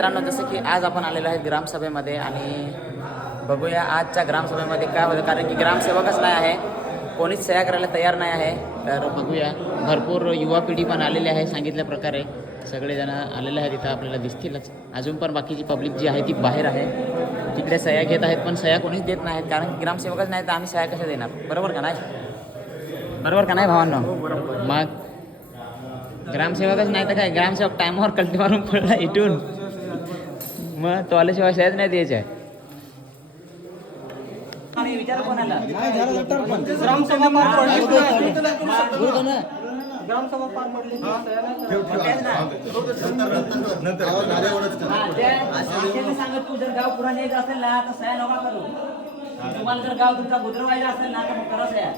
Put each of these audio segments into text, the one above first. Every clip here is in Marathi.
मित्रांनो, जसं की आज आपण आलेलो आहे ग्रामसभेमध्ये आणि बघूया आजच्या ग्रामसभेमध्ये काय होतं. कारण की ग्रामसेवकच नाही आहे, कोणीच सह्या करायला तयार नाही आहे. तर बघूया, भरपूर युवा पिढी पण आलेली आहे. सांगितल्या प्रकारे सगळेजण आलेले आहेत. इथं आपल्याला दिसतीलच. अजून पण बाकीची पब्लिक जी आहे ती बाहेर आहे, तिकडे सह्या घेत आहेत. पण सह्या कोणीच देत नाहीत, कारण की ग्रामसेवकच नाही तर आम्ही सह्या कशा देणार? बरोबर का नाही? बरोबर का नाही भावांनो? मग ग्रामसेवकच नाही तर काय, ग्रामसेवक टायमावर कल्टी मारून पडला इथून, मग तो आल्याशिवाय सह्याच नाही द्यायच्या आहे. विचार कोणाला ग्रामसभा पार पडली सांगत तू जर गाव पुढे न्यायचं असेल ना तर सह्या नका करू. तुम्हाला जर गाव तुमचा गुजरवायला असेल ना तर मग करा सह्या.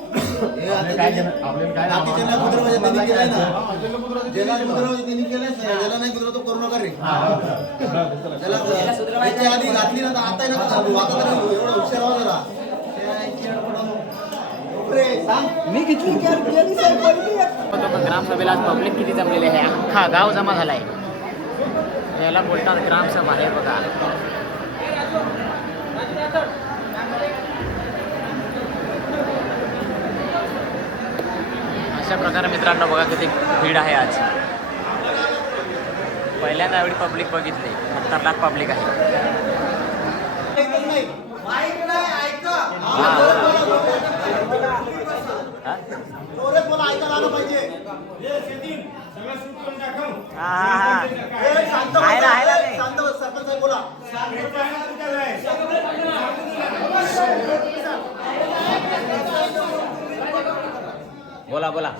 मी घेतली ग्रामसभेला आज पब्लिक किती जमलेली आहे. अख्खा गाव जमा झालाय. याला बोलतात ग्रामसभा आहे बघा. अशा प्रकारे मित्रांनो बघा किती भीड आहे आज. पहिल्यांदा एवढी पब्लिक बघितली. खतरनाक पब्लिक आहे. बोला बोला.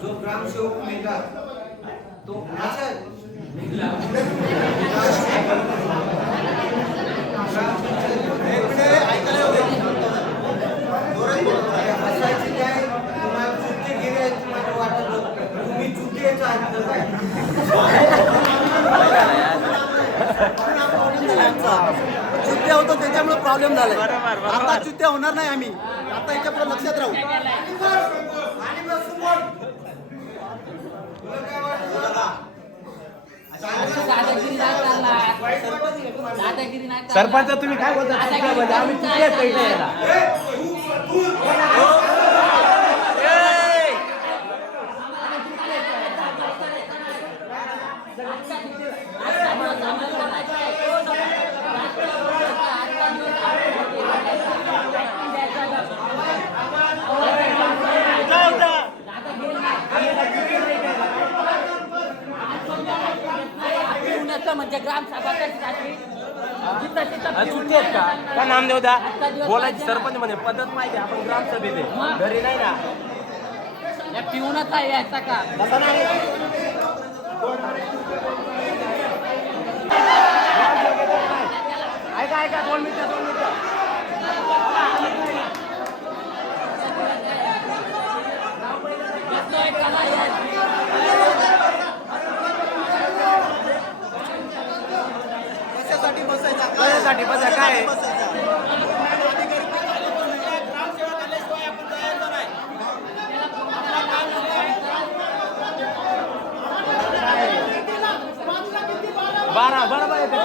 जो ग्रामसेवक मिळतात तो चुत्या होतो त्याच्यामुळे प्रॉब्लेम झालाय. आता चुत्या होणार नाही आम्ही. आता याच्यापुढे लक्षात राहू. सरपंच तुम्ही काय बोलता? आम्ही चुकीच पहिला म्हणजे ग्रामसभासाठी का नाम देऊ द्या. बोलायची सरपंच म्हणे पद्धत माहिती. आपण ग्रामसभेत घरी नाही ना. पिऊनच आहे याचा का तसं नाही. ऐका ऐका 2 मिनिटं 2 मिनिटं. कशासाठी बसा काय बारा बरोबर येते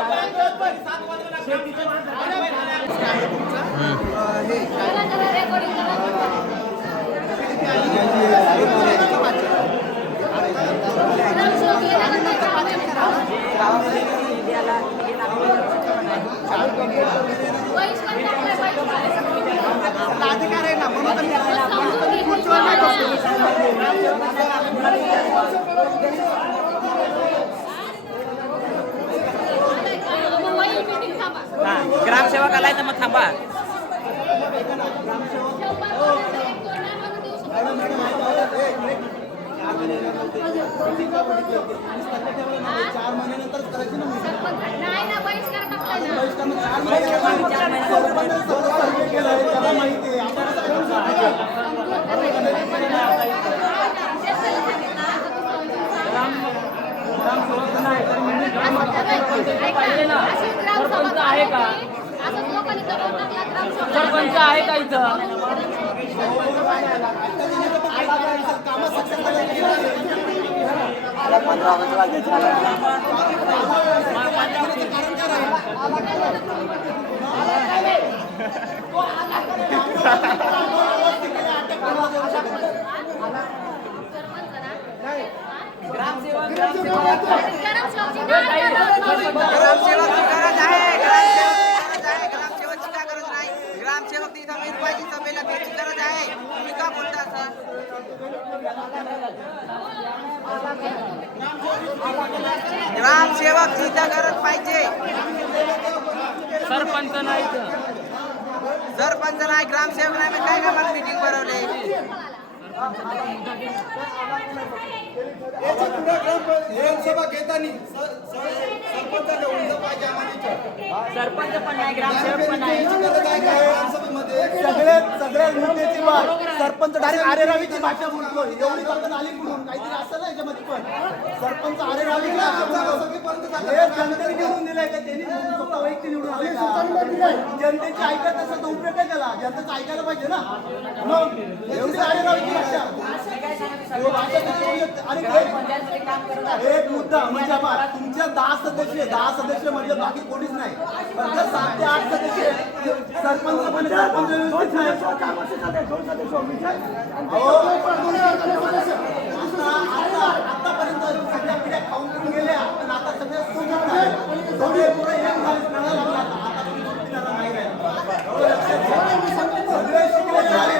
अधिकार आहे ना म्हणून ग्रामसेवक आलाय तर मग थांबा. सरपंच आहे का? सरपंच आहे का इथं? ग्रामसेवकची गरज आहे, ग्रामसेवकची काय गरज नाही. ग्रामसेवक तिथं मेन पाहिजे सभेला, त्याची गरज आहे. तुम्ही का बोलता सर? ग्रामसेवक तिथं गरज पाहिजे. सरपंच नाही तर. सरपंच नाही, ग्रामसेवक नाही, मग काय काय मला मीटिंग भरवले. ग्रामसभा घेताना सरपंचाला उंच पाहिजे आम्हाला. सरपंच पण नाही, ग्रामसेवक पण नाही. सगळ्या मुद्द्याची बात सरपंच डायरेक्ट आरेरावीची भाषा बोलतो. एवढी पद्धत आली म्हणून काहीतरी असं नाही याच्यामध्ये. पण सरपंच आरेरावी हे जनतेने निवडून दिलंय का? त्यांनी स्वतः वैयक्तिक निवडून आले का? जनतेची ऐकत असेल तर उपयोग काय त्याला? जनतेचं ऐकायला पाहिजे ना. मग एवढी आरेरावीची भाषा आणि एक मुद्दा म्हणजे तुमच्या 10 सदस्य म्हणजे बाकी कोणीच नाही. फक्त 7 ते 8 सदस्य सरपंच पण सरपंच व्यवस्थित नाही. आतापर्यंत सगळ्या पिढ्या खाऊन पिऊन गेल्या, पण आता सगळ्या सगळे पुढे एक झाले लागला. आता तुम्ही सुट्टीला नाही राहिले. सगळे शिकले झाले.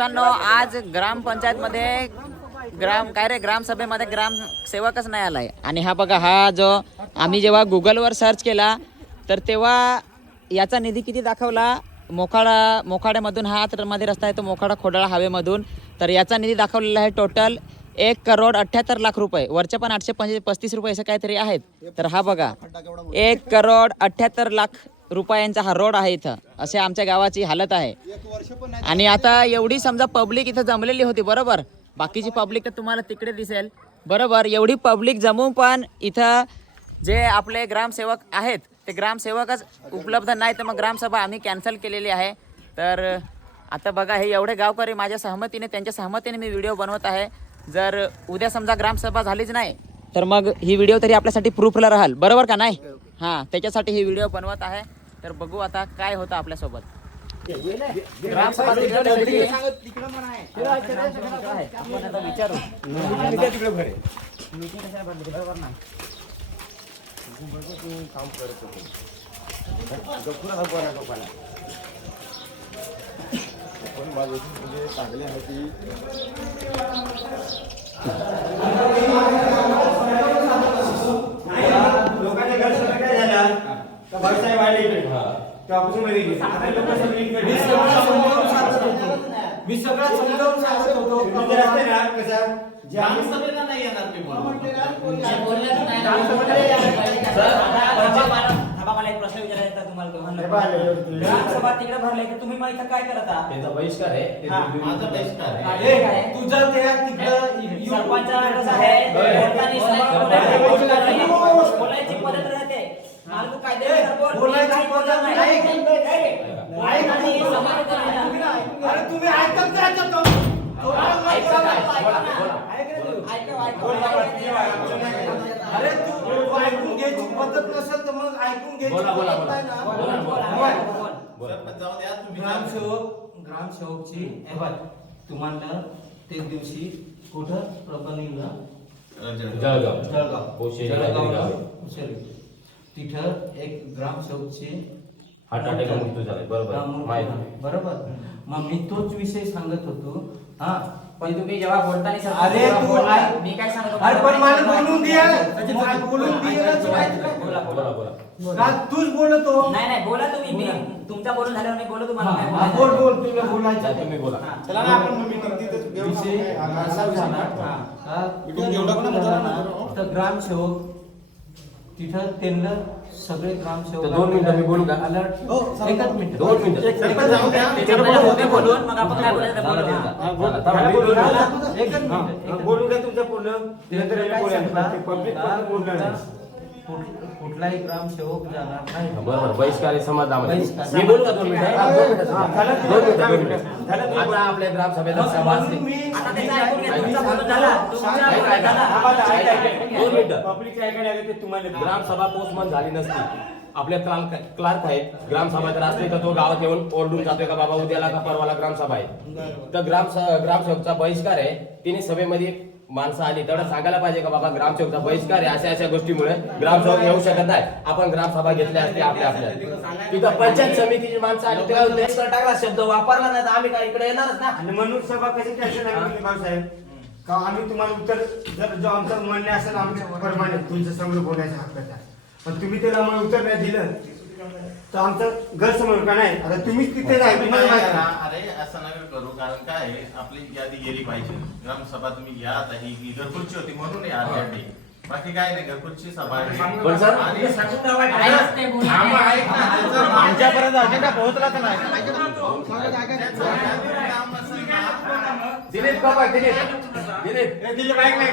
मित्रांनो, आज ग्रामपंचायतमध्ये ग्रामसभेमध्ये ग्रामसेवकच नाही आलाय. आणि हा बघा, हा जो आम्ही जेव्हा गुगलवर सर्च केला तर तेव्हा याचा निधी किती दाखवला. मोखाड्यामधून हा मध्ये रस्ता आहे तो मोखाडा खोडाळा हवेमधून. तर याचा निधी दाखवलेला आहे टोटल 1,78,00,000 रुपये. वरच्या पण 835 रुपये असं काहीतरी आहेत. तर हा बघा, 1,78,00,000 रुपयांचा हा रोड आहे इथं. असे आमच्या गावाची हालत आहे. आणि आता एवढी समजा पब्लिक इथं जमलेली होती, बरोबर. बाकीची पब्लिक तर तुम्हाला तिकडे दिसेल, बरोबर. एवढी पब्लिक जमून पण इथं जे आपले ग्रामसेवक आहेत ते ग्रामसेवकच उपलब्ध नाही. तर मग ग्रामसभा आम्ही कॅन्सल केलेली आहे. तर आता बघा, हे एवढे गावकरी माझ्या सहमतीने, त्यांच्या सहमतीने मी व्हिडिओ बनवत आहे. जर उद्या समजा ग्रामसभा झालीच नाही तर मग ही व्हिडिओ तरी आपल्यासाठी प्रूफला राहाल, बरोबर का नाही. हां, त्याच्यासाठी ही व्हिडिओ बनवत आहे. तर बघू आता काय होतं आपल्यासोबत. ग्रामसभा आपण आता विचारू काम करत होतो. पण माझं म्हणजे चांगले आहे की लोकांच्या घर काय झाला तर भाईसाहेब आले इकडे तेव्हापासून मी सगळं समजावून सांगत होतो. ग्रामसभेला नाही येणार ते मला एक प्रश्न विचारायचा तुम्हाला. ग्रामसभा तिकडे भरले की तुम्ही मग इथं काय करता? त्याचा बहिष्कार आहे. माझा बहिष्कार आहे. तुझं ते तिकडं सरपंच आहे, बोलायची पद्धत राहते. मला तू कायदेशीर बोल, बोलायची पद्धत नाही. अरे तुम्ही ऐकत जायचं तो. अरे तू ऐकून घ्यायची पद्धत नसेल तर मग ऐकून घ्यायची पद्धत नाही ना. ग्रामसेवकची तुम्हाला ते दिवशी कुठं प्रबंधीला जळगाव तिथं एक ग्रामसेवकची हार्ट अटॅक मृत्यू झालाय. बरोबर, बरोबर. मग मी तोच विषय सांगत होतो. हा, पण तुम्ही जेव्हा बोलताना सरपंच अरे जेव्हा तू बोलता, ऐक. मी काय सांगतो अरे पण मला बोलून दे बोला, बोलून दिलंच नाही. बोला बोला का तूच बोलतो नाही बोला तुम्ही मी तुमचा बोलून झाल्यावर मी बोलू तुम्हाला काय हा, बोलायचं. बोल तुला बोलायचं नाही, तुम्ही बोला चला ना आपण विषय असा झाला का तर ग्रामसेवक तिथं त्यांना सगळे ग्रामसेवक तर 2 मिनिटं मी बोलू का? अलर्ट एकच मिनिट 2 मिनिटं त्याच्यामुळे होते बोलून मग आपण काय बोलायचं ते बोलू. एकच मिनिट बोलू द्या तुमचं पूर्ण कुठलाही ग्रामसेवक जाणार नाही बरोबर बहिष्कार आहे समाजामध्ये बहिष्कार. मी बोलू का 2 मिनिटं? 2 मिनिटं. आता आपल्या ग्रामसभेचा सभा असते आता त्याचं ऐकून घ्या, तुमचं बोलून झाला, तुमचं बोलून झाला. 2 मिनिटं. ग्रामसभा पोस्टमन झाली नसती. आपले क्लार्क आहेत ग्रामसभा जर असली तर तो गावात येऊन ओरडून जातोय का बाबा उद्याला का परवाला ग्रामसभा आहे तर ग्रामसेवकचा बहिष्कार आहे. तिने सभेमध्ये माणसं आली तेवढं सांगायला पाहिजे का बाबा ग्रामसेवकचा बहिष्कार आहे अशा गोष्टीमुळे ग्रामसेवक येऊ शकत नाही. आपण ग्रामसभा घेतल्या असते आपल्या तिथं पंचायत समितीची माणसं आली तेव्हा बहिष्कार टाकला शब्द वापरला नाही तर आम्ही काय इकडे येणारच ना. आणि म्हणून सभा कशी कॅन्सल झाली भाऊसाहेब का आम्ही तुम्हाला उत्तर जर जो आमचं म्हणणे असेल आमच्या प्रमाणे तुमच्या समोर बोलायचा हक्क आहे. पण तुम्ही त्याला आम्हाला उत्तर नाही दिलं तर आमचं गैरसमज का नाही. आता तुम्हीच तिथे नाही तुम्हाला माहिती आहे. अरे असं नका करू कारण काय आहे, आपली यादी गेली पाहिजे. ग्रामसभा तुम्ही या आता ही घरकुलची होती म्हणून या अर्जंटली. बाकी काय नाही घरकुलची सभा आहे. पण सर आणि सांगून ठेवा. आहेच ते बोलून. ऐक ना, त्याचं आमच्यापर्यंत अजेंडा पोहोचला तर नाही. त्याचं काम असेल ना, दिलीप बाबा दिलीप दिलीप ऐक नाही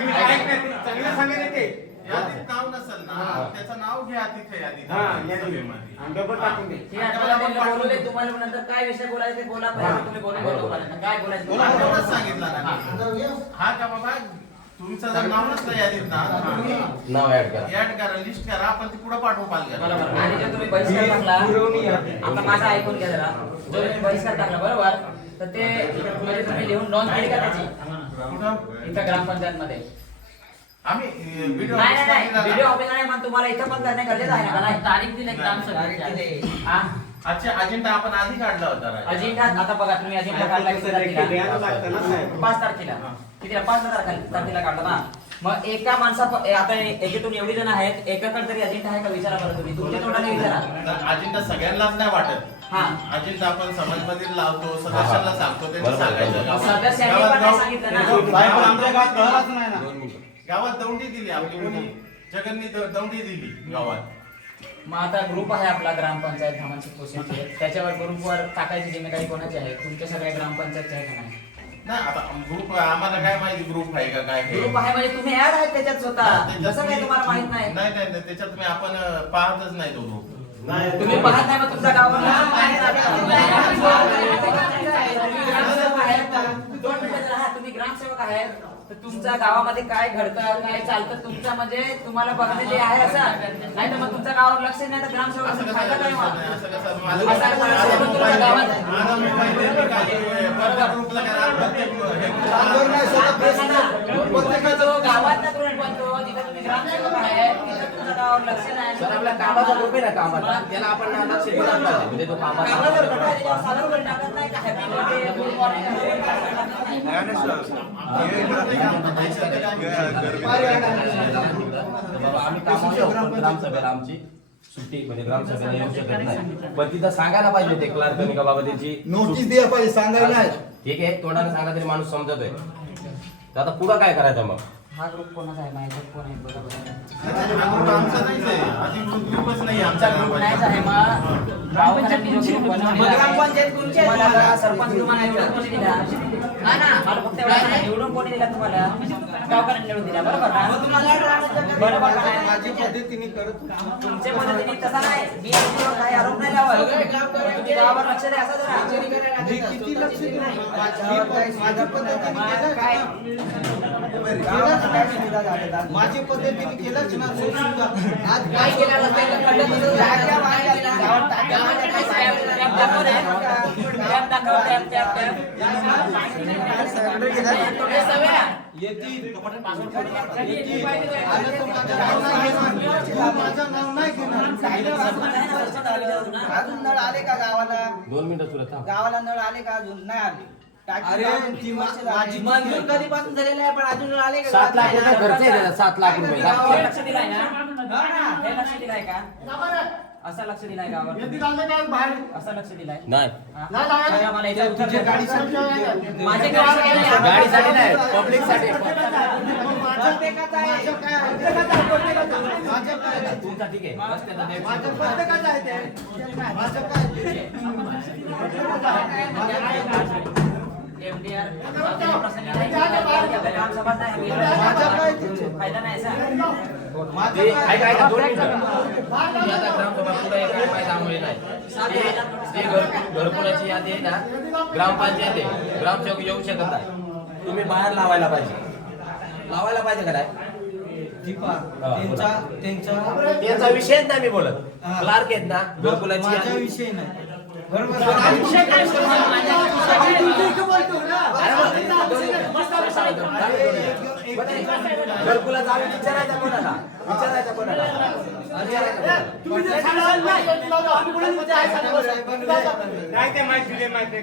चांगलं सांगेल ते यादीत नाव नसेल ना त्याचं नाव घ्या तिथे यादीत सभेमध्ये. आणि डबल टाकून दे. ठीक आहे, तुम्हाला बोललो, बोलू दे. तुम्हाला नंतर काय विषय बोलायचे ते बोला पहिले. तुम्ही बोलू बोला काय बोलायचं ते तुला बोला. एवढंच सांगितलं ना हा का बाबा तुमचं जर नाव नसलं यादीत ना तर तुम्ही नाव ऍड करा ऍड करा लिस्ट करा आपण ती पुढे पाठवू पालघर. बरोबर. आणि जर तुम्ही बहिष्कार टाकला आता माझा ऐकून घ्या जरा जर तुम्ही बहिष्कार टाकला बरोबर तर ते म्हणजे तुम्ही लिहून नोंद केली का त्याची कुठं इथं ग्रामपंचायत मध्ये आम्ही व्हिडिओ नाही व्हिडिओ ऑफिस नाही पण तुम्हाला इथं पण करणे गरजेचं आहे ना मला तारीख दिली ग्रामसभेची हा अच्छा अजेंडा आपण आधी काढला होता राजा. अजिंठा आता बघा तुम्ही अजिंठा काढला किती तारखेला 5 तारखेला कितीला 5 तारखेला काढला ना. मग एका माणसा आता एकेतून एवढी जण आहेत एकाकडे तरी अजिंठा आहे का विचारा बरं तुम्ही तुमच्या तोंडाने विचारा. तर अजेंडा सगळ्यांनाच नाही वाटत. हा अजेंडा आपण समाजमध्ये लावतो सदस्यांना सांगतो त्यांनी बरोबर. सांगायचं सदस्यांनी पण नाही सांगितलं ना. साहेब, आमच्या गावात कळलंच नाही ना. गावात दौंडी दिली आपली कोणी जगननी दौंडी दिली गावात. मग आता ग्रुप आहे आपला ग्रामपंचायत धामाची पोषणचे त्याच्यावर ग्रुपवर टाकायची जिम्मेदारी कोणाची आहे तुमच्या सगळ्या ग्रामपंचायतची आहे का नाही. नाही आता ग्रुप आम्हाला काय माहिती ग्रुप आहे का काय हे? ग्रुप आहे म्हणजे तुम्ही ऍड आहेत त्याच्यात स्वतः त्याच्यात जसं काही तुम्हाला माहित नाही नाही नाही नाही, त्याच्यात मी आपण पाहतच नाही तो ग्रुप. तुम्ही पाहत नाही मग तुमच्या गावाला तुम्ही ग्रामसेवक आहेत तर तुमच्या गावामध्ये काय घडतं काय चालतं तुमचं म्हणजे तुम्हाला बघणे जे आहे असं नाही तर मग तुमच्या गावावर लक्ष नाही तर ग्रामसेवक असं फायदा काय कसं मग नाही, असं कसं असं माझं कसं नाही, पण तुमच्या गावात माझा मोबाईल आहे, काय प्रत्येक ग्रुपला काय प्रत्येक गावात ना ग्रुप बनतो जिथे तुम्ही ग्रामसेवक आहे तिथे तुमच्या गावावर लक्ष नाही सर आपला कामाचा ग्रुप आहे ना कामाचा त्याला आपण लक्ष दिलं पाहिजे म्हणजे तो कामाचा कामावर कटा त्याच्यावर साधारण कोणी टाकत नाही का हॅपी बर्थडे गुड बाबा, आम्ही कामाला जाऊ, पण ग्रामसभेला आमची सुट्टी म्हणजे ग्रामसभेला येऊ शकत नाही पण तिथं सांगायला पाहिजे ते क्लार्कनी का बाबा त्याची नोटीस द्या पाहिजे सांगायला नाही. ठीक आहे तोंडाने सांगा तरी माणूस समजतोय तर आता पुढं काय करायचं मग हा ग्रुप कोणाचा आहे माहिती कोण आहे बरोबर आमचा नाहीच आहे आधी ग्रुपच नाही आमचा ग्रुप नाहीच आहे मग गावकऱ्यांनी जो ग्रुप बनवलेला आहे, तुम्हाला बघा, सरपंच तुम्हाला एवढं कोणी दिला मला फक्त एवढं सांगा, निवडून कोणी दिला तुम्हाला गावकऱ्यांनी निवडून दिला बरोबर ना बरोबर का नाही? माझ्या पद्धतीने करत तुमच्या पद्धतीने तसा नाही मी तुमच्यावर काही आरोप नाही लावत तुम्ही गावावर लक्ष द्या असं जरा मी किती लक्ष दिलं माझ्या पद्धतीने केलं काय माझ्या पद्धतीने केलंच ना सुद्धा आज काय केलं नसतं गावात टॅप दाखव रे टॅप दाखव टॅप थोडे सवय येतील माझं नाव नाही घेणार. अजून नळ आले का गावाला 2 मिनिटं सुरत थांब गावाला नळ आले का अजून नाही आले अरे मंजूर कधीपासून झालेलं आहे पण अजून आले का 7 लाख रुपये खर्च आहे त्याचा, 7 लाख रुपये हे लक्ष दिलाय ना हे लक्ष दिलाय का असा लक्ष दिलाय का असा लक्ष दिलाय नाही सांगा मला याच्यावर उत्तर द्या. माझे गाडीसाठी नाही पब्लिकसाठी प्रत्येकाचा आहे तुमचा ठीक आहे बस त्याचा ते- MDR प्रसंगी नाही ग्रामसभा नाही फायदा नाही असा ते ऐका 2 मिनिटं तुम्ही आता ग्रामसभा पुढे काय फायदा आम्हाला नाही ते घरकुलाची यादी आहे ना ग्रामपंचायत आहे ग्रामसेवक येऊ शकत नाही तुम्ही बाहेर लावायला पाहिजे का नाही त्यांचा विषयच नाही मी बोलत क्लार्क आहेत ना घरकुलाची यादी विषय नाही घरकुलाचा विचारायचा कोणाला नाही ते माहिती दिले माहिती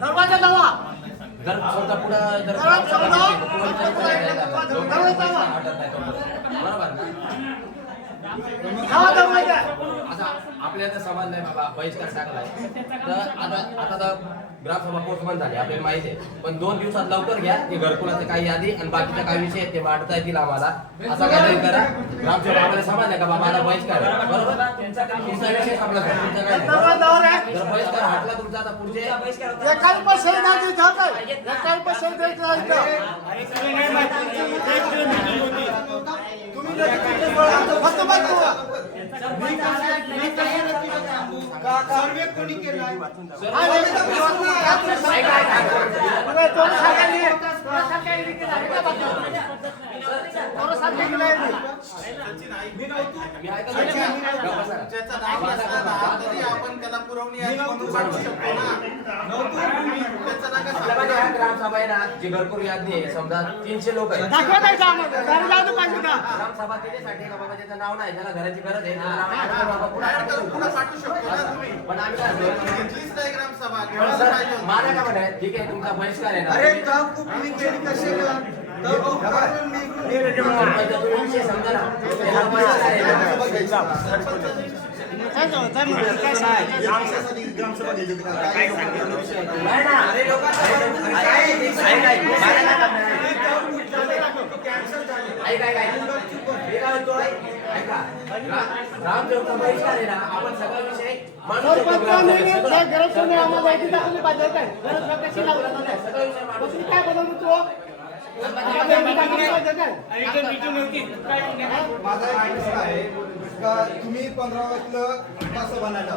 दरवाजा लावा जर समजा पुढं जर बरोबर ना आता आपल्याला समज नाही बाबा बहिष्कार टाकलाय तर आता तर ग्रामसभा पोस्टमन झाली आपल्याला माहिती आहे पण 2 दिवसात लवकर घ्या ते घरकुलाचे काही यादी आणि बाकीच्या काही विषय आहेत ते मांडता येतील आम्हाला असं काहीतरी करा ग्रामसभा आम्हाला समजलं का बाबा आता बहिष्कार आहे. बरोबर तुमचा विषय संपला सर तुमचा काय नाही जर बहिष्कार हटला तुमचा आता पुढचे सर्वे कोणी केलाय ज्याचा नाव नसताना तरी आपण त्याला पुरवणी यादी म्हणून पाठवू शकतो ना. त्याचं नाव कसं आपल्याकडे हा ग्रामसभा आहे ना जी घरकुल यादी आहे समजा 300 लोक आहेत ग्रामसभा त्याच्यासाठी का बाबा त्याचं नाव नाही ज्याला घराची गरज आहे त्याचं नाव आहे, बाबा पुढे पाठवू शकतो ना तुम्ही. पण आम्ही काय करतो? घेतलीच नाही ग्रामसभा पण घेऊन सर, पाहिजे होती. माझं काय म्हणणं आहे, ठीक आहे तुमचा बहिष्कार आहे ना सरपंच तुम्ही विषय समजा ना त्याला बहिष्कार आहे ना. नाही ना अरे लोक ग्रामसेवकचा बहिष्कार आहे ना आपण सगळा विषय मांडू शकतो माझा एक प्रश्न आहे का तुम्ही 15 ऑगस्टला कसं बनायला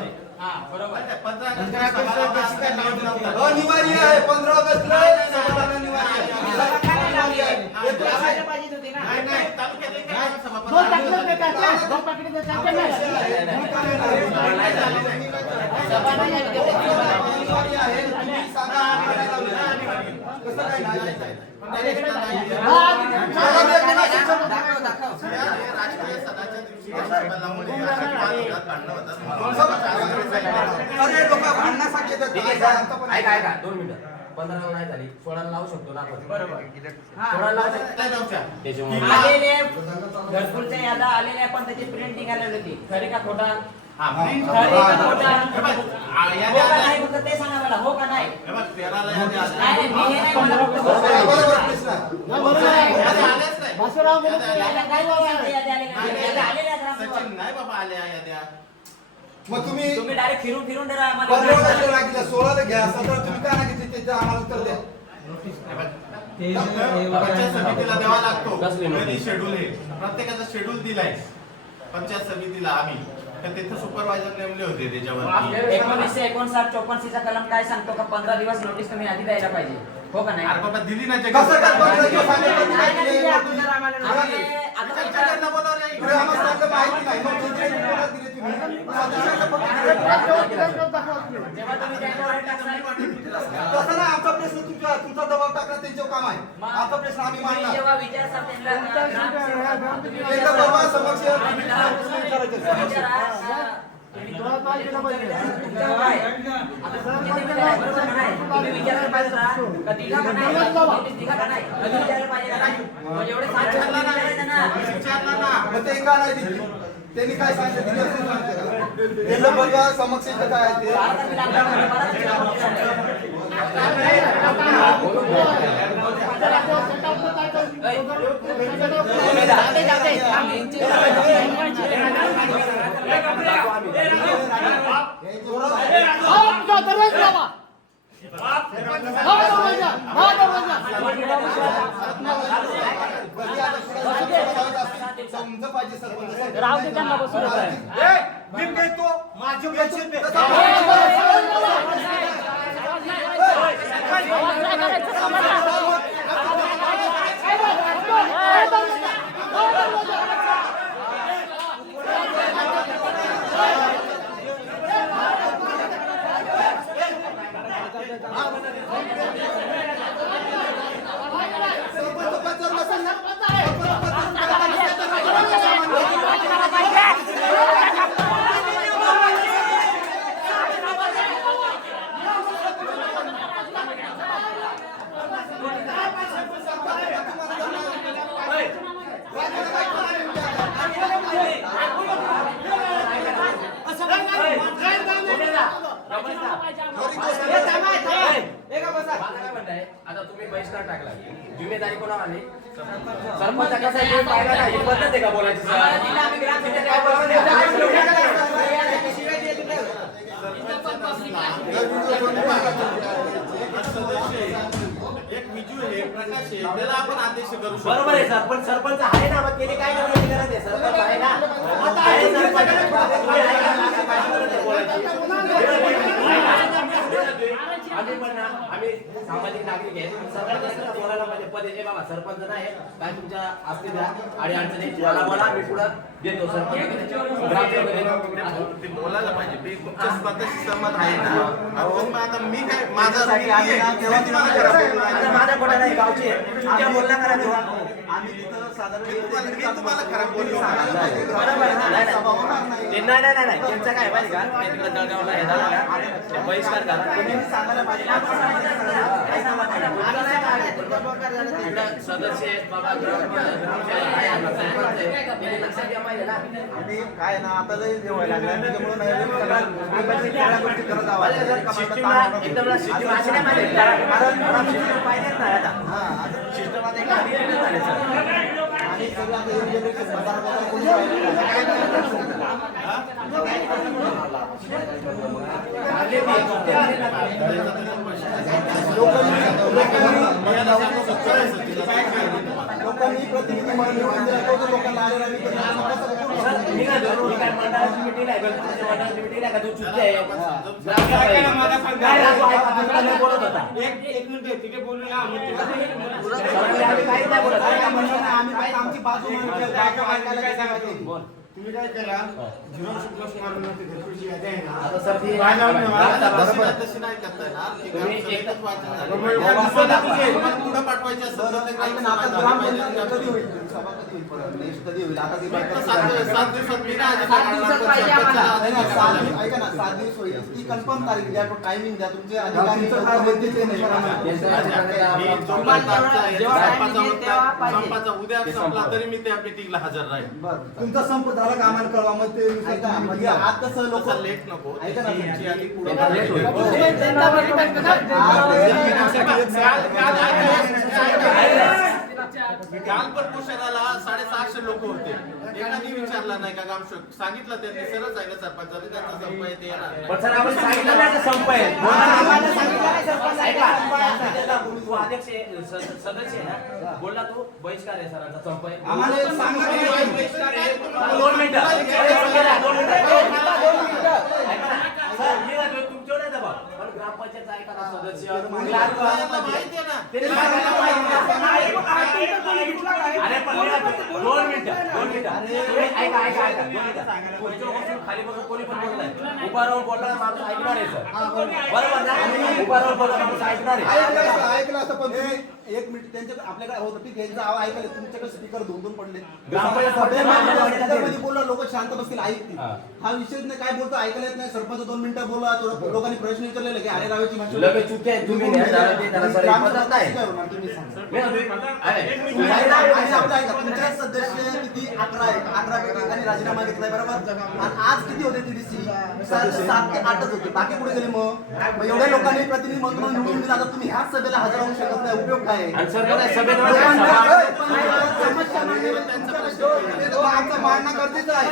अनिवार्य आहे 15 ऑगस्टला सभा अनिवार्य राजकीय सणाच्या दिवशी ग्रामसभामुळे असे वाद होतात, भांडणं होतात. ठीक आहे सर ऐका 2 मिनिटं 15 नाही झाली 16 लावू शकतो ना आपण बरोबर 16 लावू शकतो त्याच्यामुळे आलेले घरकुलच्या यादा आलेल्या पण त्याची प्रिंटिंग आलेली होती खरी का खोटा खरी का खोटा हो का नाही फक्त ते सांगा मला हो का नाही नाही मी हे नाही म्हणत. काय बोलताय? यादी आलेल्या ग्रामसभा. नाही बाबा आल्या याद्या मग तुम्ही डायरेक्ट फिरून जरा 15 आम्हाला ऑगस्टला लागला 16 घ्या सतरा तुम्ही काय नाही त्याचं आम्हाला उत्तर द्या पंचायत समितीला द्यावा लागतो कसली नोटीस? कधी शेड्यूल आहे प्रत्येकाचा शेड्यूल दिलाय पंचायत समितीला आम्ही तर तिथं सुपरवायझर नेमले होते त्याच्यावरती. 1959 54 कलम काय सांगतो का 15 दिवस नोटीस तुम्ही आधी द्यायला पाहिजे, हो का नाही? अरे बाबा दिली ना कसं काय 15 दिवस आले? नाही दिली अगोदर आम्हाला आम्हाला- notice. आता विचारायला बोलावलं आहे. पुढे आम्हाला सांगितलं माहिती नाही. मग दुसऱ्या दिवशी दिली तुम्ही. सदस्यांना फक्त जेव्हा तुम्ही त्यांच्यावर टाकणार, तसं नाही, आमचा प्रश्न तुमचा दबाव टाकणं त्यांचं काम आहे. आमचा प्रश्न आम्ही तुम्ही मांडणार. जेव्हा विचारसाल त्यांना तुम्ही एकदा बरोबर समक्ष विचारा, तुमचं काय? आता तुम्ही किती वेळा आहे, बरोबर का नाही? तुम्ही विचारायला पाहिजे ना, का दिला का नाही? नोटीस दिला का नाही? कधी विचारायला पाहिजे का नाही? मग एवढे सात विचारायचं ना. विचारला ना. मग ते का नाही दिली? त्यांनी काय सांगितलं दिली असं सांगते का? त्यांना बघा समक्ष इथं काय आहे ते. बारा तारखेला आपल्याकडे बारा तारखेला नोटीस आहे. समजा पाहिजे सरपंच. राहू दे त्यांना बसून मी देतो माझी आता तुम्ही बहिष्कार टाकला, जिम्मेदारी कोणावर आली? सरपंच कसा आहे पाहिला नाही, ही पद्धत आहे का बोलायची? आम्हाला दिलं, आम्ही ग्रामपंचायत काय बोलवलं? एक विजू आहे, प्रकाश आहे, त्याला आपण आदेश करू शकतो. बरोबर आहे सर, पण सरपंच आहे ना, मग त्याने काय करायची गरज आहे? सरपंच आहे ना, आहे सरपंच. तुम्ही आहे का? काय गरज आहे बोलायची? आम्ही पण ना, आम्ही सामाजिक नागरिक आहे, सरपंचाला बोलायला पाहिजे. पद आहे बाबा, सरपंच नाही काय तुमच्या असते द्या आणि अडचणी बोला मी पुढे देतो सरपंच. ते बोलायला पाहिजे. ते तुमच्या स्वतःशी सहमत आहे ना. आपण मग आता मी काय माझा माझ्या कोणा नाही गावची आहे. तुमच्या बोलण्या करा तेव्हा. आम्ही तिथं साधारण मी तुम्हाला खराब बोललो. बरोबर आहे. नाही त्यांचं काय माहिती का, ते तिकडे जळगावला हे झालं ना, ते बहिष्कार झाला. तुम्ही सांगायला पाहिजे ना, इकडं सदस्य आहेत, बाबा काय आहे, सरपंच आहे, त्यांनी लक्षात घ्या पाहिजे ना. आणि काय ना आता लय हे व्हायला लागलं त्याच्यामुळे नाही सगळ्या गोष्टी करत आहोत. सिस्टीमला एकदम सिस्टीम अशी नाही पाहिजे, कारण सिस्टीम पाहिजेच नाही आता. सिस्टम आता एका दिवशी झाले सर. आणि सगळं आता हे जे मतदार कोणी पाहिजे. लोकांनी प्रतिनिधी म्हणून लोकांना आलेला मी काय मंडळाची मीटिंग आहे, गणपतीच्या मंडळाची मीटिंग आहे का, तू चुकी आहे. काय राजू आहे का? तुला नाही बोलत होता. एक मिनिट तिथे बोलू ना. आम्ही काहीच नाही बोलत. आम्ही आमची बाजू काय सांगायचं? बोल. तुम्ही काय करा, झिरो प्लस मारून ते घरकुलची यादी आहे ना. आता सर ती तशी नाही करता येणार. ती तुम्ही ग्रामसभेतच वाचन झाली. तुम्ही पण पुढं पाठवायची असेल तर ते आता ग्रामसभेत ग्राम झाली पाहिजे. कधी होईल सभा कधी होईल परत? नेक्स्ट कधी होईल? आता ती फक्त बायका- 7 दिवसात मी ना आधी 7 दिवसात पाहिजे आम्हाला. नाही, नाही, 7 दिवस ऐका ना 7 दिवस होईल ती कन्फर्म तारीख द्या, पण टायमिंग द्या. तुमचे अधिकारी काय बोलतील ते नाही. मी जोपर्यंत आमचा जेव्हा याचा time येईल तेव्हा पाहिजे. संपाचा उद्या संपला तरी मी त्या मीटिंगला हजर राहील. बरं, तुमचा संप झाला का आम्हाला कळवा. मग ते ऐका म्हणजे आज कसं लोक तसा लेट नको. ऐका ना तुमची आधी पुढे लेट होईल. काल पण पोषणाला 750 लोक होते. एकाने विचारला नाही का ग्रामसेवक? सांगितलं त्यांनी, सरळ सांगितलं सरपंचाने, त्यांचा संप आहे ते येणार. पण सर आपण सांगितलं नाही का संप आहे. आम्हाला सांगितलं नाही सरपंच ऐका. तू अध्यक्ष आहे, सदस्य आहे ना, बोलला तू बहिष्कार आहे सरांचा संप आहे. आम्हाला सांगितलं बहिष्कार आहे. तुम्हाला 2 मिनिटं. सर, मी म्हणतो तुमच्यावर नाही दबाव. पण ग्रामपंचायतचा ऐका ना सदस्य. यांना माहिती आहे ना. अरे पण 2 मिनिटं. तुम्ही ऐका. 2 मिनिटं. खुर्चीवर खाली बसून कोणी पण बोलत नाही. उभा राहून बोलणारा माणूस ऐकणार आहे सर. बरोबर ना? उभा राहून बोलणारा माणूस ऐकणार आहे. ऐकलं असतं पण तुम्ही एक मिनिट त्यांच्याकडे आपल्याकडे होतं ठीक आहे, यांचं आवाज ऐकलं, तुमच्याकडे स्पीकर दोन पडले. सभेमध्ये बोलला लोक शांत बसतील ऐकतील. हा विषय नाही, काय बोलतो ऐकायला येत नाही. सरपंच 2 मिनिटं बोला, लोकांनी प्रश्न विचारलेले की अरे रावाची भाषा लगेच चुकी आहे. तुम्ही नाही झालं ते त्याला सर पद्धत नाही. काय होणार तुम्ही सांगा. मी म्हणतोय, अरे, आणि आपलं ऐका, तुमचे सदस्य किती 11 आहे. 11 पैकी एकाने राजीनामा घेतलाय बरोबर. आणि आज किती होते TDC? 7 ते 8च होते. बाकी कुठे गेले मग एवढ्या लोकांनी प्रतिनिधी म्हणून निवडून दिला. आता तुम्ही ह्याच सभेला हजर होऊ शकत नाही, उपयोग काय आहे? आणि सर काय सभेत आमचं मांडणं गरजेचं आहे.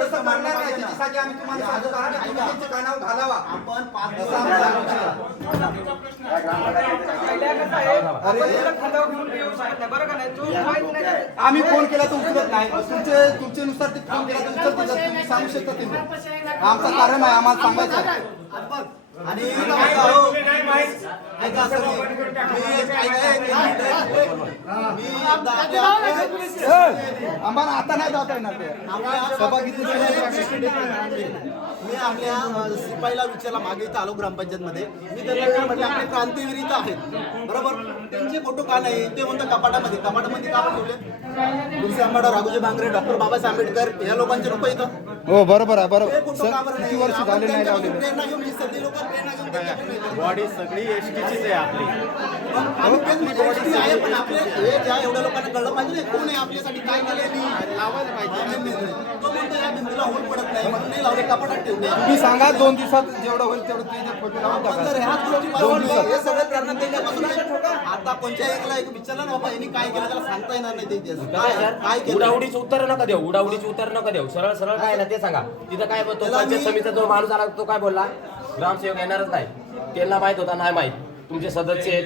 तसं मांडणार नाही, त्याच्यासाठी आम्ही तुम्हाला सांगतो आणि तुम्ही त्यांच्या कानावर घालावा. आपण 5 आम्ही फोन केला तर उचलत नाही. तुमच्यानुसार ते फोन केला तर उचलत नाही. तुम्ही सांगू शकता तुम्ही. आमचं कारण आहे, आम्हाला सांगायचं आहे. आणि ऐका असं नाही. आम्हाला आता नाही जाता येणार ते. सभा किती मी आपल्या शिपाईला विचारला, मागे इथं आलो ग्रामपंचायतमध्ये. मी त्यांना म्हटलं आपले क्रांतीवीर इथं आहेत बरोबर, त्यांचे फोटो का नाही? ते म्हणतात कपाटामध्ये. कपाटामध्ये का ठेवले? तुलसी आंबाडा, राघोजी भांगरे, डॉक्टर बाबासाहेब आंबेडकर या लोकांचे लोक इथं. हो बरोबर आहे, ते बरोबर. फोटो का बरं किती नाही? वर्ष आपण झाले नाही त्यांच्यापासून लावले. प्रेरणा घेऊन ही सगळी लोक प्रेरणा घेऊन त्यांच्याकडे बॉडी सगळी एसटीचीच आहे आपली. आम्ही तेच म्हणतो, गोष्टी आहे, पण आपले हे ज्या एवढ्या लोकांना कळलं पाहिजे ना, कोण आहे आपल्यासाठी, काय केलं लावायला पाहिजे. तो म्हणतो या भिंतीला होल पडत नाही म्हणून नाही लावले, कपाटात ठेवले. तुम्ही सांगा 2 दिवसात जेवढं होईल तेवढं ते फोटो लावून आपण जर टाका. ह्याच गोष्टी पाहिजे, हे सगळं करणं त्यांच्यापासून आहे. आता कोणत्या एकला एक विचारलं ना बाबा यांनी काय केलं, त्याला सांगता येणार नाही ते इतिहास. काय केलं. उडाउडीची उत्तर नका देऊ. उडाउडीची उत्तर नका देऊ. सरळ सरळ काय ना ते सांगा. तिथं काय बोलतो पंचायत समितीचा जो माणूस आला तो काय बोलला? ग्रामसेवक येणारच नाही. त्यांना माहित होता नाही माहित. तुमचे सदस्य आहेत,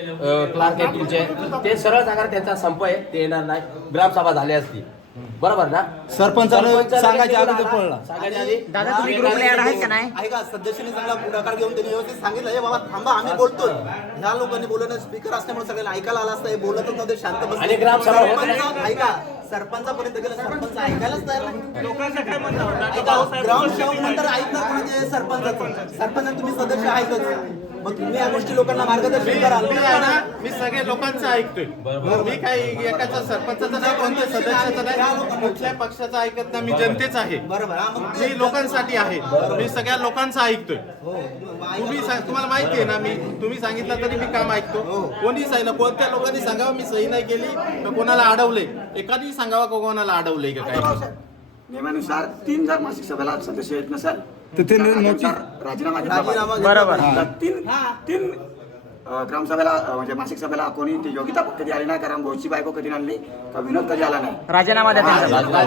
क्लार्क आहेत तुमचे, ते सरळ सांगा त्यांचा संप आहे, ते येणार नाही. ग्रामसभा झाली असती बरोबर ना? सरपंचाला सांगायच्या अगोदर पडला. सांगायच्या आधी दादा तुम्ही ग्रुपला ऍड आहेत का नाही? ऐका, सदस्यांनी चांगला पुढाकार घेऊन त्यांनी व्यवस्थित सांगितलं, हे बाबा थांबा आम्ही बोलतोय. ह्या लोकांनी बोलणं स्पीकर असल्यामुळे सगळ्याला ऐकायला आलं असतं. हे बोलतच नव्हते, शांत बसले. आणि ग्रामसभा होत नाही. सरपंच ऐका, सरपंचापर्यंत गेलं, सरपंच ऐकायलाच तयार नाही. ऐका, ग्रामसेवक नंतर ऐकणार कोणाचे? सरपंचाचं. सरपंच तुम्ही सदस्य आहेतच, मग तुम्ही या गोष्टी लोकांना मार्गदर्शन कराल. मी सगळ्या लोकांचं ऐकतोय. मी काही एकाचा सरपंचाचं नाही, कोणत्या सदस्याचं नाही, कुठल्या पक्षाचं ऐकत नाही. मी जनतेच आहे. बरोबर, हा, मग ते- मी लोकांसाठी आहे. मी सगळ्या लोकांचं ऐकतोय. हो, तुम्हाला माहिती आहे ना, तुम्ही सांगितलं तरी मी काम ऐकतो. कोणी सांगितलं, कोणत्या लोकांनी सांगावं मी सही नाही केली तर कोणाला अडवलंय, एखादी सांगावं का कोणाला अडवलंय का काय? नियमानुसार 3 जर मासिक सभेला सदस्य येत नसेल तर ते तर नोटीस- राजीनामा घेतला पाहिजे. राजीनामा बरोबर. तर तीन ग्रामसभेला म्हणजे मासिक सभेला कोणी ती योगिता कधी आली नाही, कारण भाऊची बायको कधी आणली का विनोद कधी आला नाही. राजीनामा द्या त्यांचा.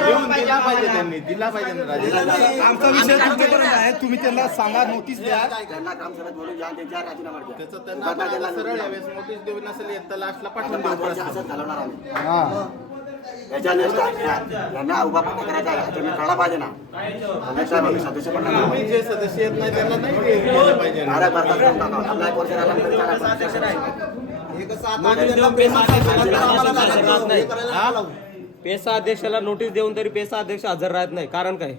देऊन दिला पाहिजे, त्यांनी दिला पाहिजे ना राजीनामा. आमचा विषय तुमच्याकडे आहे, तुम्ही त्यांना सांगा, नोटीस द्या. त्यांना ग्रामसभेत बोलून घ्या, त्यांच्या राजीनामा द्या. त्याचं त्यांना आपण आता सरळ यावेळेस नोटीस देऊन नसेल येत तर लास्टला पाठवून देऊ म्हणजे प्रस्ताव. असं चालवणार आम्ही. हा. याच्या नेक्स्ट यांना उभा पण करायचा आहे, तुम्ही कळला पाहिजे ना. नेक्स्ट टाइम आम्ही सदस्य पण नाही. तुम्ही जे सदस्य येत नाही त्यांना नाही केलं पाहिजे ना. अरे बरं, बरं, बरं. आपला 1 वर्ष राहिला तरी चालेल, पण सदस्य नाही. हे कसं आता आम्ही त्यांना प्रेमात सांगितलं, आम्हाला direct हे करायला लावू. पेसा अध्यक्षाला नोटीस देऊन तरी पेसा अध्यक्ष हजर राहत नाही, कारण काय?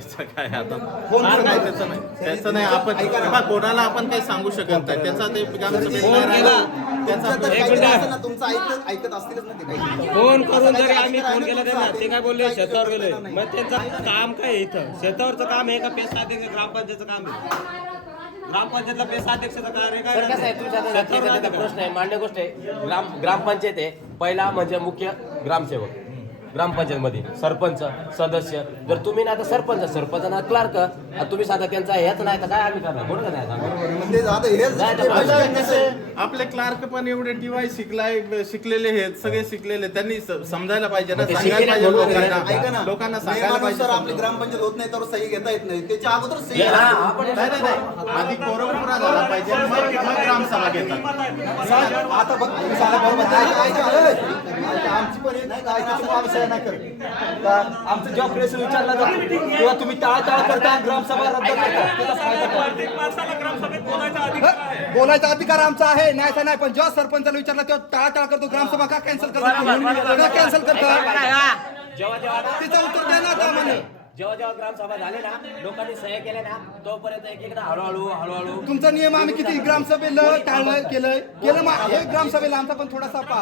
त्याचं काय आता काय त्याचं नाही, त्याचं नाही. आपण बघा, कोणाला आपण काही सांगू शकत नाही. त्याचा ते ग्रामसभेत नाही राहिला, त्याचा तुमचं तर काहीतरी असेल ना, तुमचं ऐकत असतीलच ना ते काही. फोन करून जरी आम्ही फोन केला त्यांना, ते काय बोलले शेतावर गेले. मग त्यांचं काम काय आहे इथं? शेतावरचं काम आहे का पेसा अध्यक्ष ग्रामपंचायतचं काम आहे? ग्रामपंचायतला पेसा अध्यक्षाचं कार्य काय? तर कसं आहे तुमच्या आता शेतावर त्याचा राहतं का? प्रश्न आहे, मान्य गोष्ट आहे. ग्रामपंचायत आहे, पहिला म्हणजे मुख्य ग्रामसेवक, ग्रामपंचायतमध्ये सरपंच सदस्य. जर तुम्ही ना तर सरपंच ना क्लार्क तुम्ही साधा त्यांचा हेच नाही तर काय आम्ही करणार बोल का नाही सांगा. म्हणजे आता हेच नाही तर आता कसे आपले क्लार्क पण एवढे टीवाय शिकलेले आहेत, सगळे शिकलेले, त्यांनी समजायला पाहिजे ना, ते सांगायला शिकलेले पाहिजे बोलून ऐका ना, लोकांना, लोकांना सांगायला पाहिजे. नियमानुसार आपली ग्रामपंचायत होत नाही तर सही घेता येत नाही, त्याच्या अगोदर सही हा, असते. आपण नाही आधी कोरम पुरा झाला पाहिजे, मग ग्रामसभा घेतात. आता बघ तुम्ही सांगा बरोबर ऐका, आमची पण एक ऐकायची माणसं नाही करत का आमचं जेव्हा प्रश्न विचारला जातो तेव्हा तुम्ही टाळाटाळ करता, ग्रामसभा रद्द करता, त्याचा फायदा काय? बोलायचा अधिकार आमचा आहे, नाही नाही, पण जेव्हा सरपंचाला विचारला तेव्हा टाळाटाळ करतो, ग्रामसभा का कॅन्सल करतो, का कॅन्सल करतो, जेव्हा तिचं उत्तर द्या ना आता आम्हाला. जेव्हा ग्रामसभा झाले ना लोकांनी सह्या केल्या ना तोपर्यंत एक एकदा हळूहळू तुमचा नियम आम्ही किती ग्रामसभेला टाळलं केलं मग हे ग्रामसभेला आमचा पण थोडासा पा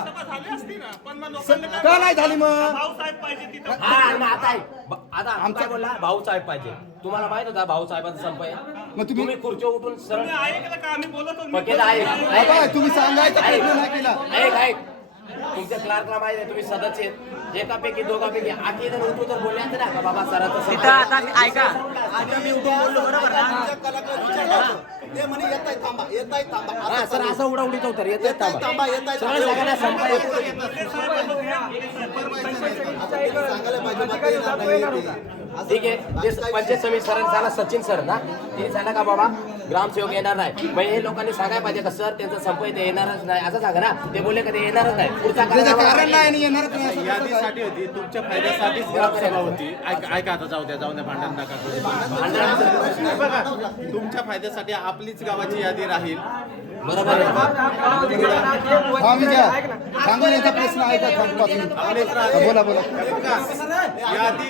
का नाही झाली मग हा आणि आता आता आमचा बोलला भाऊसाहेब पाहिजे. तुम्हाला माहित होता भाऊसाहेबांचा संप आहे. मग तुम्ही खुर्ची उठून सरळ बाबा, तुम्ही सांगायचा प्रयत्न नाही केला. ऐक तुमच्या क्लार्कला माहिती आहे तुम्ही सदस्य आहेत. एकापैकी दोघापैकी आधी जर उठू तर बोलण्यात ना का बाबा सरांचं तिथं आता ऐका आता मी उठून बोललो बरोबर ना, आमच्या कलाकार विचारलं होतं. ते म्हणे येताय थांबा, येताय थांबा, हा सर असं उडीत होतं येत येताय थांबा, येताय सगळ्या सगळ्यांना संप थांबा. सांगायला पाहिजे मग ते येणार नाही ते. असं ठीक आहे ते पंचायत समिती सरांनी सांगा सचिन सर ना ते सांगा का बाबा ग्रामसेवक येणार नाही. मग हे लोकांनी सांगायला पाहिजे का सर त्यांचा संप ते येणारच नाही असं सांगा ना. ते बोलले का ते येणारच नाही पुढचा त्याचं कारण कार्यक्रम नाही आणि येणारच नाही असं कसं काय? यादीसाठी होती, तुमच्या फायद्यासाठीच ग्रामसभा होती. ऐका आता जाऊ द्या भांडण नका करू. बघा तुमच्या फायद्यासाठी आपलीच गावाची यादी राहील. बरोबर आहे. हा मी घ्या सांगून याचा प्रश्न ऐका थांबपासून. बोला बोला. यादी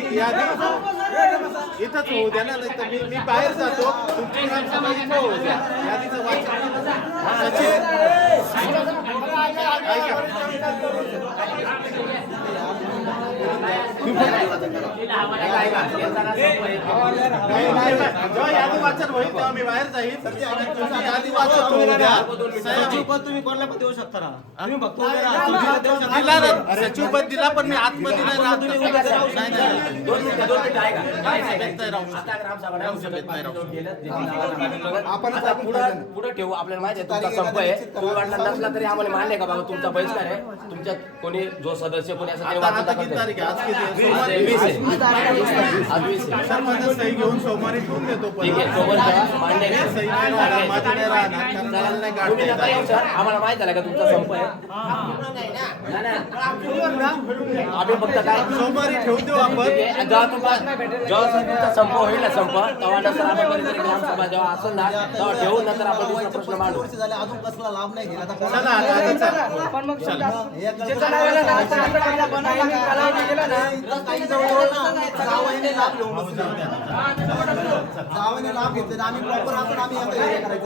इथंच होऊ द्या ना, नाही तर मी बाहेर जातो, तुमची ग्रामसभा इथं होऊ द्या. यादीचं वाचन सचिन ऐका जेव्हा यादी वाचन होईल तेव्हा मी बाहेर जाईल. तुमची यादी वाचन होऊ द्या. तुम्ही कोणाला पण देऊ शकता ना, आम्ही बघतो दिला ना, सचिव पद दिला, पण मी आतमध्ये नाही राहत. नाही. 2 मिनिटं ऐका. नाही राहू शकत. आता ग्रामसभा राहू शकत नाही, राहू शकत. आपण आता पुढे ठेवू आपल्याला माहिती आहे तुमचा संप आहे. तुम्ही वाटला नसला तरी आम्हाला मान्य आहे का बाबा तुमचा बहिष्कार आहे. तुमच्या कोणी जो सदस्य कोणी असं ते आता किती तारीख आहे? आज किती आहे? सोमवारी. 20 आहे. आज 20 आहे. सरपंच सही घेऊन सोमवारी ठेवून देतो. पण ठीक आहे सोबत ठेवा. मान्य आहे. सही नाही राहणार, माझी नाही राहणार, कारण मला नाही तुम्ही नका येऊ काढता सर. आम्हाला माहित झालं का तुमचा संप आहे. नाही, नाही. आम्ही फक्त काय सोमवारी ठेवून देऊ आपण. जेव्हा सर तुमचा संप होईल ना संप तेव्हा नंतर आपण कधीतरी ग्रामसभा जेव्हा असेल ना तेव्हा ठेवून नंतर आपण दुसरा प्रश्न मांडू. वर्ष झाले अजून कसला लाभ नाही घेला. चला आता चला. जावयाने लाभ घेतले आम्ही प्रॉपर आपण आम्ही आता हे करायचं.